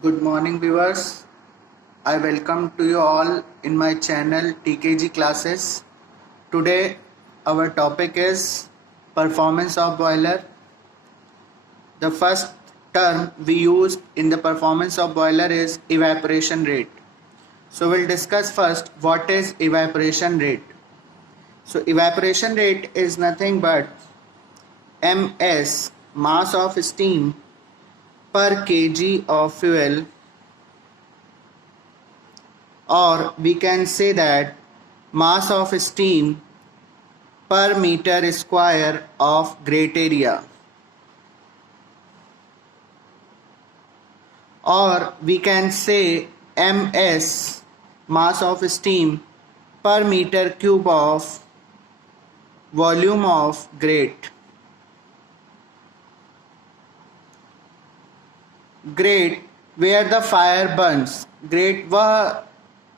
Good morning, viewers. I welcome to you all in my channel TKG classes. Today, our topic is performance of boiler. The first term we used in the performance of boiler is evaporation rate. So, we'll discuss first what is evaporation rate. So, evaporation rate is nothing but MS, mass of steam per kg of fuel, or we can say that mass of steam per meter square of great area, or we can say ms, mass of steam per meter cube of volume of grate. Grate where the fire burns. Grate वह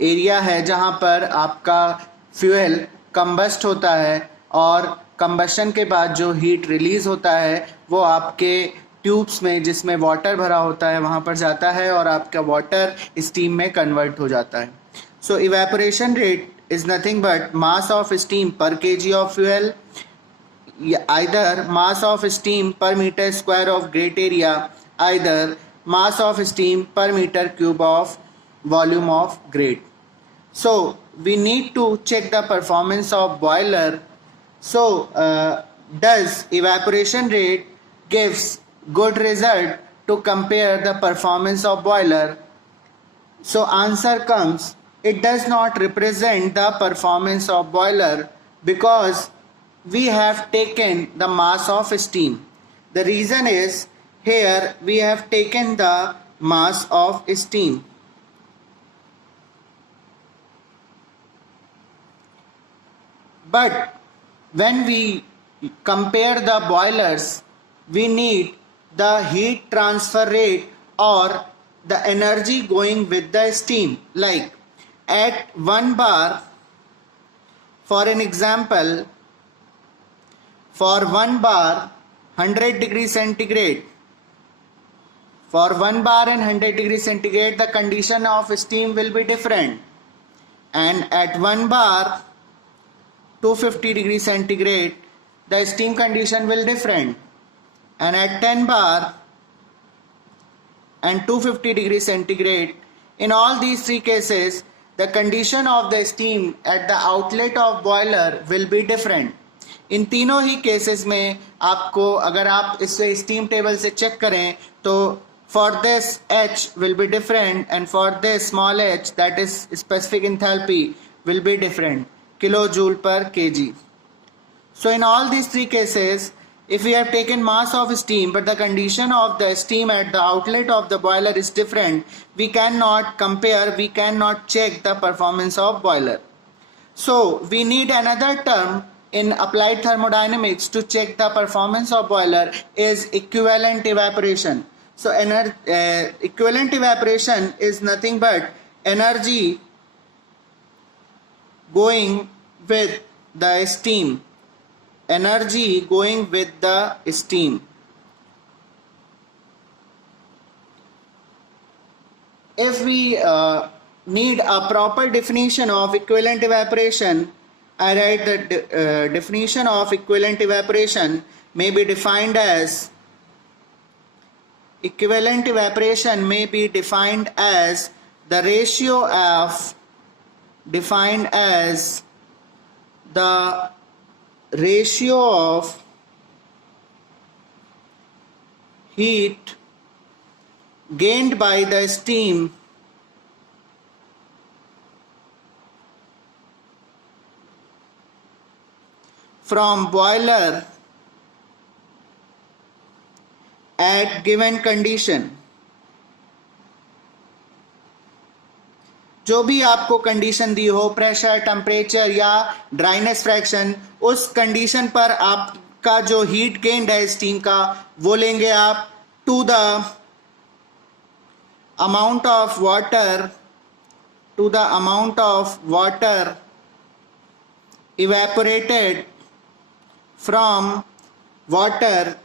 area है जहां पर आपका fuel combust होता है और कंबशन के बाद जो हीट रिलीज होता है वो आपके ट्यूब्स में जिसमें वाटर भरा होता है वहां पर जाता है और आपका वाटर स्टीम में कन्वर्ट हो जाता है. So evaporation rate is nothing but mass of steam per kg of fuel, either mass of steam per meter square of great area, either mass of steam per meter cube of volume of grate. So we need to check the performance of boiler. So does evaporation rate gives good result to compare the performance of boiler? So answer comes, it does not represent the performance of boiler because we have taken the mass of steam. The reason is here we have taken the mass of steam. But when we compare the boilers, we need the heat transfer rate or the energy going with the steam. Like at 1 bar, for an example, for 1 bar 100 degrees centigrade, for 1 bar and 100 degrees centigrade the condition of steam will be different, and at 1 bar 250 degrees centigrade the steam condition will different, and at 10 bar and 250 degrees centigrade, in all these three cases the condition of the steam at the outlet of boiler will be different. इन तीनों ही केसेस में आपको अगर आप इसे steam table से चेक करें तो for this H will be different and for this small h, that is specific enthalpy, will be different, kilojoule per kg. So in all these three cases, if we have taken mass of steam but the condition of the steam at the outlet of the boiler is different, we cannot compare, we cannot check the performance of boiler. So we need another term in applied thermodynamics to check the performance of boiler is equivalent evaporation. So equivalent evaporation is nothing but energy going with the steam. Energy going with the steam. If we need a proper definition of equivalent evaporation, I write the definition of equivalent evaporation may be defined as equivalent evaporation may be defined as the ratio of heat gained by the steam from boiler at given condition. जो भी आपको कंडीशन दी हो, pressure, temperature या dryness fraction, उस कंडीशन पर आपका जो heat gained है स्टीम का वो लेंगे आप to the amount of water evaporated from water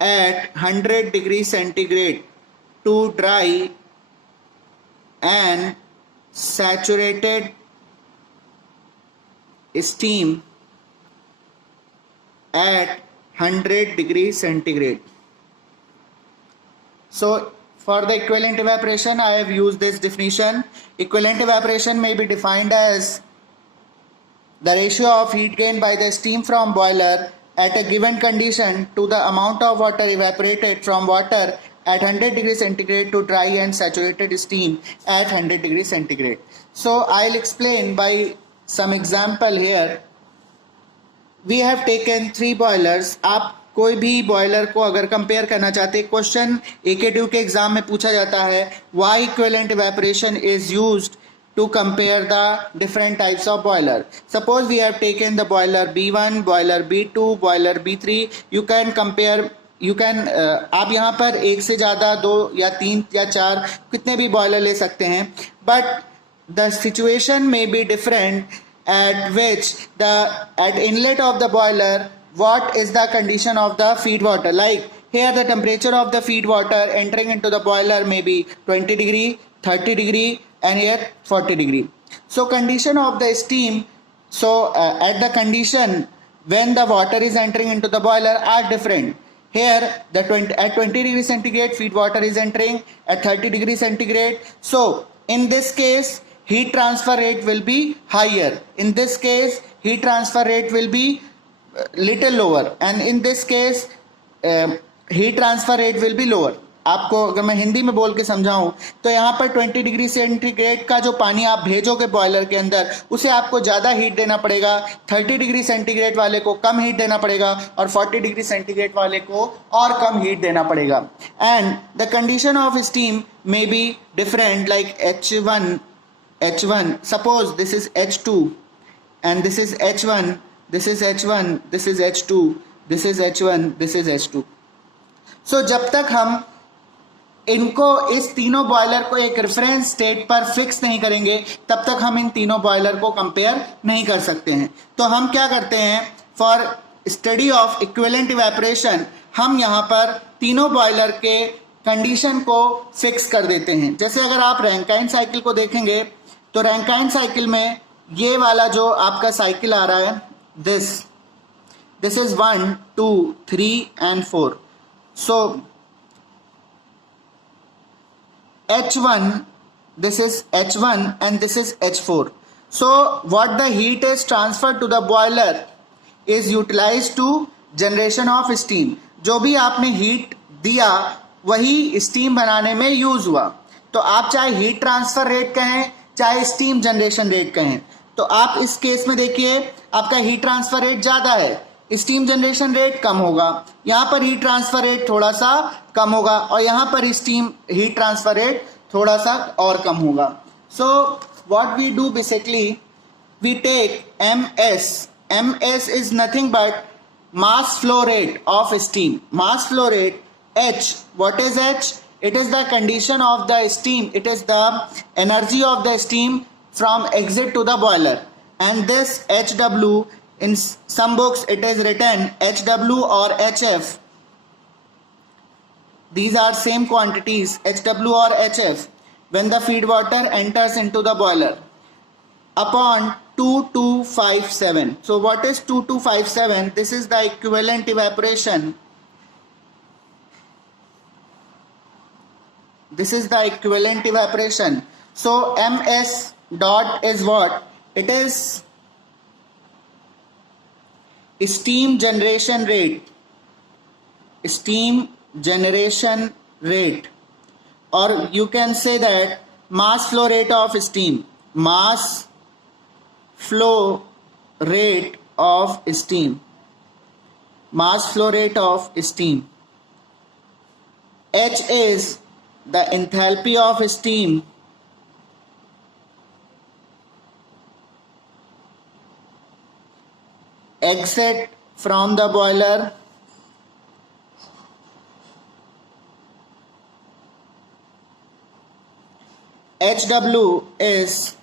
at 100 degrees centigrade to dry and saturated steam at 100 degrees centigrade. So for the equivalent evaporation, I have used this definition. Equivalent evaporation may be defined as the ratio of heat gained by the steam from boiler at a given condition to the amount of water evaporated from water at 100 degrees centigrade to dry and saturated steam at 100 degrees centigrade. So I'll explain by some example here. We have taken 3 boilers. आप कोई भी बॉयलर को अगर कंपेयर करना चाहते हैं, question AK2 के एग्जाम में पूछा जाता है why equivalent evaporation is used to compare the different types of boiler. Suppose we have taken the boiler B1, boiler B2, boiler B3. You can compare, आप यहाँ पर एक से ज़्यादा 2 या 3 या 4 कितने भी बॉयलर ले सकते हैं, but the situation may be different at which at inlet of the boiler what is the condition of the feed water. Like here the temperature of the feed water entering into the boiler may be 20 degree, 30 degree and here 40 degree. So condition of the steam, at the condition when the water is entering into the boiler are different. Here at 20 degrees centigrade feed water is entering, at 30 degrees centigrade. So in this case heat transfer rate will be higher. In this case heat transfer rate will be little lower, and in this case heat transfer rate will be lower. आपको अगर मैं हिंदी में बोल के समझाऊं तो यहाँ पर 20 डिग्री सेंटीग्रेड का जो पानी आप भेजोगे बॉयलर के अंदर उसे आपको ज़्यादा हीट देना पड़ेगा, 30 डिग्री सेंटीग्रेड वाले को कम हीट देना पड़ेगा और 40 डिग्री सेंटीग्रेड वाले को और कम हीट देना पड़ेगा. And the condition of steam may be different, like H1, suppose this is H2 and this is H1, this is H1, this is H2, this is H1, this is H2. सो जब तक हम इनको इस तीनों बॉयलर को एक रेफरेंस स्टेट पर फिक्स नहीं करेंगे तब तक हम इन तीनों बॉयलर को कंपेयर नहीं कर सकते हैं. तो हम क्या करते हैं, for study of equivalent evaporation हम यहाँ पर तीनों बॉयलर के कंडीशन को फिक्स कर देते हैं. जैसे अगर आप रैंकाइन साइकिल को देखेंगे तो रैंकाइन साइकिल में ये वाला जो आपका साइकिल आ रहा है, दिस इज 1, 2, 3 and 4. So H1, this is H1 and this is H4. So what the heat is transferred to the boiler is utilized to generation of steam. जो भी आपने हीट दिया वही स्टीम बनाने में यूज हुआ. तो आप चाहे हीट ट्रांसफर रेट कहें चाहे स्टीम जनरेशन रेट कहें, तो आप इस केस में देखिए आपका हीट ट्रांसफर रेट ज़्यादा है, स्टीम जनरेशन रेट कम होगा. यहाँ पर हीट ट्रांसफर रेट थोड़ा सा कम होगा और यहाँ पर स्टीम हीट ट्रांसफर रेट थोड़ा सा और कम होगा. So what we do basically, we take MS is nothing but mass flow rate of steam. Mass flow rate H. What is H? It is the condition of the steam. It is the energy of the steam from exit to the boiler. And this HW, in some books it is written HW or HF. These are same quantities, HW or HF, when the feed water enters into the boiler upon 2257. So what is 2257? This is the equivalent evaporation. This is the equivalent evaporation. So MS dot is what? It is steam generation rate. Steam generation rate, or you can say that mass flow rate of steam. Mass flow rate of steam. Mass flow rate of steam. H is the enthalpy of steam exit from the boiler HW is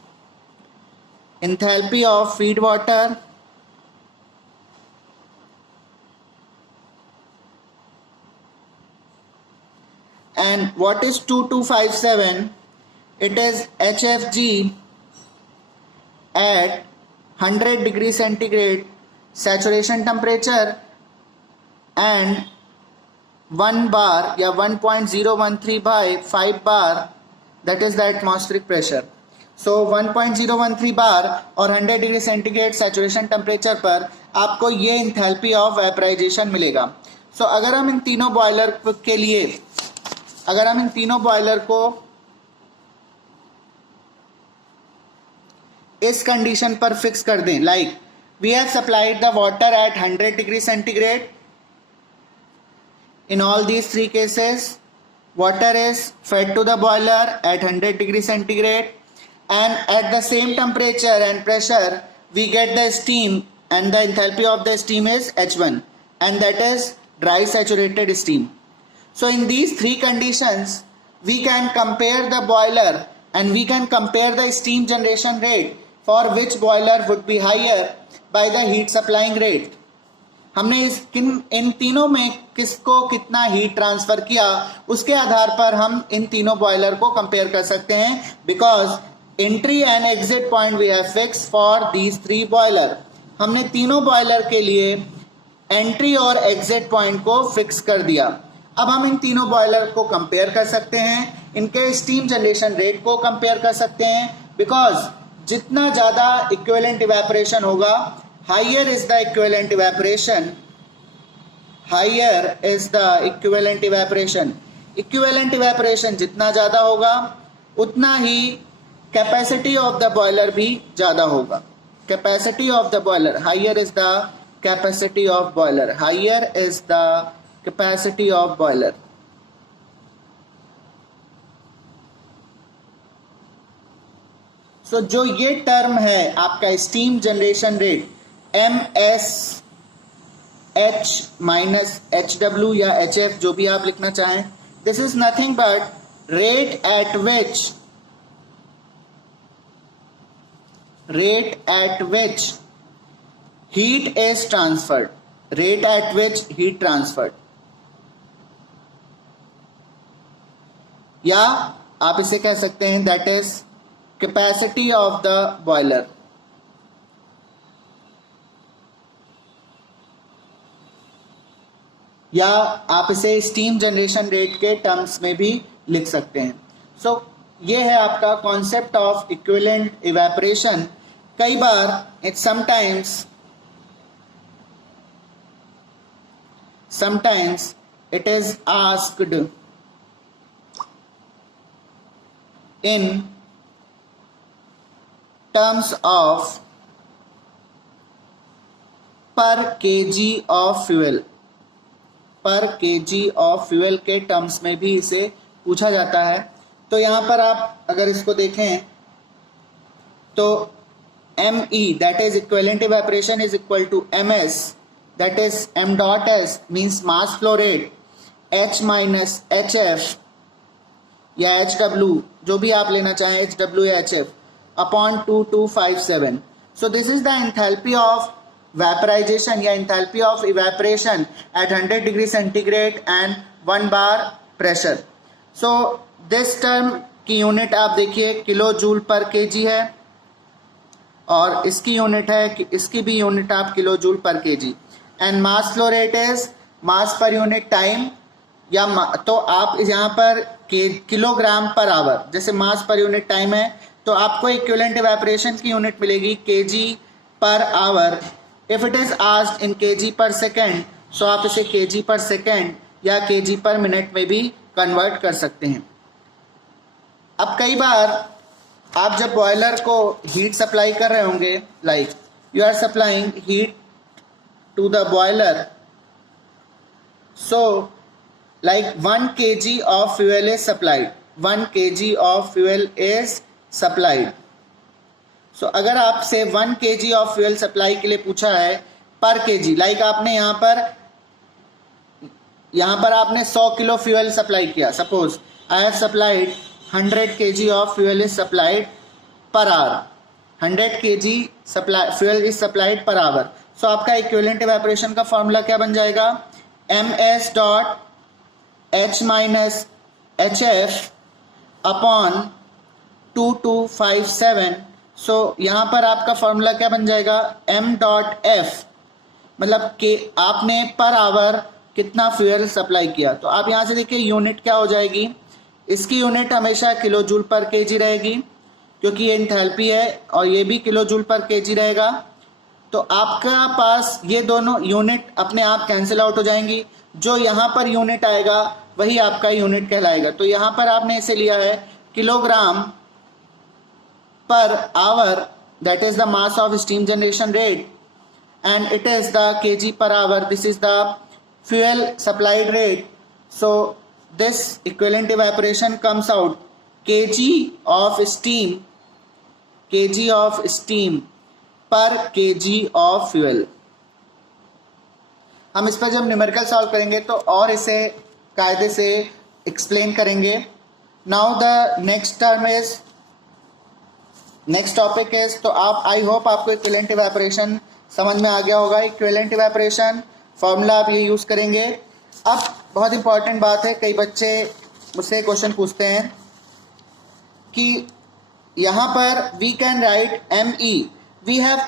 enthalpy of feed water and what is 2257? It is HFG at 100 degree centigrade saturation temperature and 1 bar या 1.013 by 5 bar, that is the atmospheric pressure. So 1.013 बार और 100 degree centigrade saturation temperature पर आपको ये enthalpy of vaporisation मिलेगा. सो अगर हम इन तीनों बॉयलर के लिए, अगर हम इन तीनों बॉयलर को इस कंडीशन पर फिक्स कर दें, like we have supplied the water at 100 degree centigrade. In all these three cases, water is fed to the boiler at 100 degree centigrade, and at the same temperature and pressure we get the steam, and the enthalpy of the steam is H1, and that is dry saturated steam. So in these three conditions we can compare the boiler and we can compare the steam generation rate for which boiler would be higher by the heat supplying rate. हमने इन तीनों में किसको कितना heat transfer किया उसके आधार पर हम इन तीनों बॉयलर को कंपेयर कर सकते हैं, because entry and exit point we have fix for these three boiler. हमने तीनों बॉयलर के लिए एंट्री और एग्जिट पॉइंट को फिक्स कर दिया. अब हम इन तीनों बॉयलर को कंपेयर कर सकते हैं, इनके स्टीम जनरेशन रेट को कंपेयर कर सकते हैं, बिकॉज जितना ज़्यादा इक्विवेलेंट इवेपोरेशन होगा, higher is the equivalent evaporation, higher is the equivalent evaporation. Equivalent evaporation जितना ज़्यादा होगा उतना ही capacity of the boiler भी ज़्यादा होगा. Capacity of the boiler, higher is the capacity of boiler, higher is the capacity of boiler. So जो ये टर्म है आपका steam generation rate MS H minus HW या HF, जो भी आप लिखना चाहें, this is nothing but rate at which heat is transferred, rate at which heat transferred, या आप इसे कह सकते हैं that is capacity of the boiler. या आप इसे स्टीम जनरेशन रेट के टर्म्स में भी लिख सकते हैं. सो ये है आपका कॉन्सेप्ट ऑफ इक्विवेलेंट इवेपोरेशन. कई बार it sometimes it is asked in terms of per kg of fuel. Per kg of fuel के टर्म्स में भी इसे पूछा जाता है. तो यहाँ पर आप अगर इसको देखें तो ME that is equivalent evaporation is equal to MS that is M dot S means mass flow rate, H minus HF या HW, जो भी आप लेना चाहें, HW या HF upon 2257. So this is the enthalpy of vaporization या enthalpy of evaporation at 100 degree centigrade and 1 bar pressure. So this term की यूनिट आप देखिए किलो जूल पर केजी है, और इसकी यूनिट है, इसकी भी यूनिट आप किलो जूल पर KG. And mass flow rate is mass per unit time, या तो आप यहाँ पर किलोग्राम पर आवर, जैसे मास पर यूनिट टाइम है तो आपको इक्विवेलेंट इवेपोरेशन की यूनिट मिलेगी KG per hour. If it is asked इन केजी पर सेकेंड, सो आप इसे केजी पर सेकेंड या केजी पर मिनट में भी कन्वर्ट कर सकते हैं. अब कई बार आप जब बॉयलर को हीट सप्लाई कर रहे होंगे, like you are supplying heat to the boiler, so like 1 kg of fuel is supplied, 1 kg of fuel is supplied. So अगर आपसे 1 kg of fuel सप्लाई के लिए पूछा है पर kg, लाइक आपने यहाँ पर आपने 100 किलो फ्यूल सप्लाई किया. Suppose I have supplied 100 kg of fuel is supplied per hour, 100 kg fuel is supplied per hour. So आपका इक्विवेलेंट इवेपोरेशन का फॉर्मूला क्या बन जाएगा, ms dot H minus HF upon 2257। सो यहाँ पर आपका फॉर्मूला क्या बन जाएगा, m डॉट एफ, मतलब कि आपने पर आवर कितना फ्यूल सप्लाई किया। तो आप यहाँ से देखिए यूनिट क्या हो जाएगी, इसकी यूनिट हमेशा किलो जूल पर केजी रहेगी, क्योंकि ये एंथैल्पी है, और ये भी किलो जूल पर केजी रहेगा। तो आपका पास ये दोनों यूनिट अपने आप कैंसिल आउट हो जाएंगी, जो यहाँ पर यूनिट आएगा वही आपका यूनिट कहलाएगा। तो यहाँ पर आपने इसे लिया है kilogram per hour, that is the mass of steam generation rate, and it is the kg per hour, this is the fuel supplied rate. So this equivalent evaporation comes out kg of steam per kg of fuel. हम इस पर जब numerical solve करेंगे तो और इसे कायदे से एक्सप्लेन करेंगे। Now the next term is, next topic is, तो आप आई होप आपको इक्विवेलेंट इवेपोरेशन समझ में आ गया होगा। इक्विवेलेंट इवेपोरेशन फॉर्मूला आप ये यूज़ करेंगे। अब बहुत इंपॉर्टेंट बात है, कई बच्चे मुझसे क्वेश्चन पूछते हैं कि यहाँ पर we can write ME, we have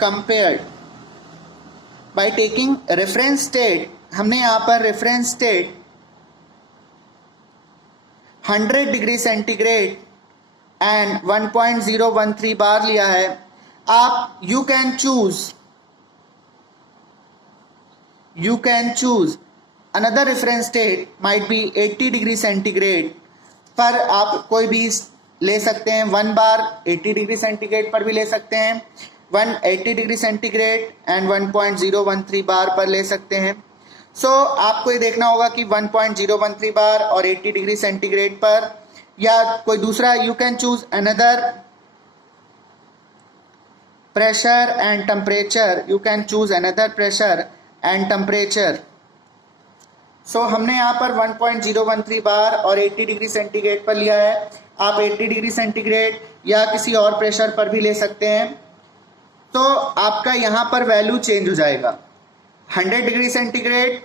compared by taking reference state. हमने यहाँ पर reference state 100 degree centigrade and 1.013 bar लिया है। आप you can choose another reference state might be 80 degree centigrade, पर आप कोई भी ले सकते हैं। 1 बार 80 डिग्री सेंटीग्रेड पर भी ले सकते हैं, 180 डिग्री सेंटीग्रेड एंड 1.013 बार पर ले सकते हैं। सो आपको ये देखना होगा कि 1.013 बार और 80 डिग्री सेंटीग्रेड पर, या कोई दूसरा, you can choose another pressure and temperature, you can choose another pressure and temperature. So हमने यहाँ पर 1.013 बार और 80 डिग्री सेंटीग्रेड पर लिया है। आप 80 डिग्री सेंटीग्रेड या किसी और प्रेशर पर भी ले सकते हैं। तो आपका यहाँ पर वैल्यू चेंज हो जाएगा। 100 डिग्री सेंटीग्रेड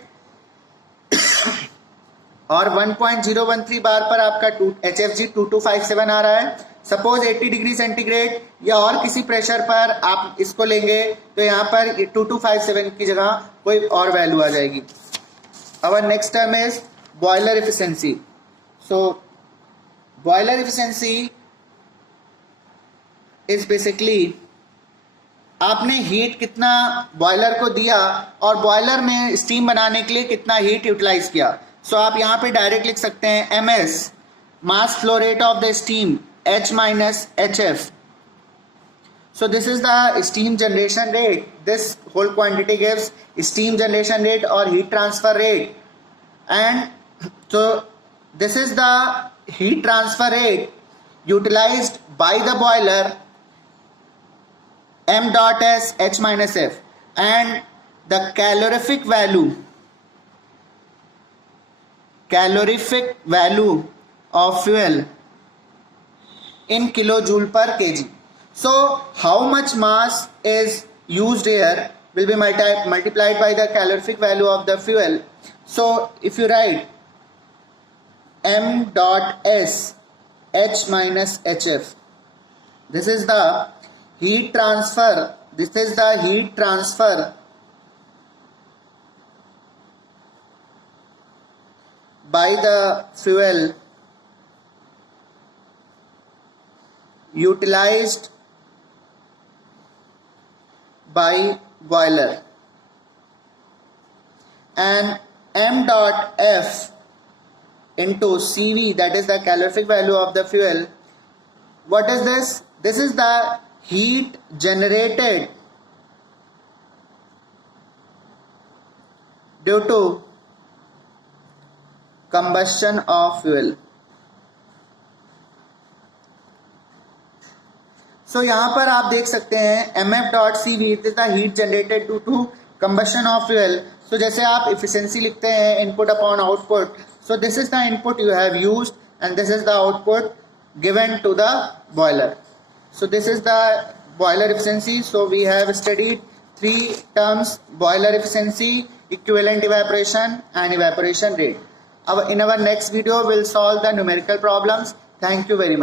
और 1.013 बार पर आपका HFG 2257 आ रहा है। सपोज 80 डिग्री सेंटीग्रेड या और किसी प्रेशर पर आप इसको लेंगे तो यहाँ पर 2257 की जगह कोई और वैल्यू आ जाएगी। Our next term is boiler efficiency. So boiler efficiency is basically आपने हीट कितना बॉयलर को दिया और बॉयलर में स्टीम बनाने के लिए कितना हीट यूटिलाइज किया। सो आप यहाँ पे डायरेक्ट लिख सकते हैं MS, मास flow rate of the steam, H minus HF. So this is the steam generation rate. This whole quantity gives steam generation rate or heat transfer rate, and so this is the heat transfer rate utilized by the boiler, M dot S H minus F, and the calorific value of fuel in kilojoule per kg. So how much mass is used here will be multiplied by the calorific value of the fuel. So if you write M dot S H minus HF, this is the heat transfer, by the fuel utilized by boiler, and M dot F into CV, that is the calorific value of the fuel. What is this? This is the heat generated due to combustion of fuel. So यहाँ पर आप देख सकते हैं MF dot CV, it is the heat generated due to combustion of fuel. So जैसे आप efficiency लिखते हैं input upon output, so this is the input you have used and this is the output given to the boiler. So this is the boiler efficiency. So we have studied three terms: boiler efficiency, equivalent evaporation, and evaporation rate. In our next video, we'll solve the numerical problems. Thank you very much.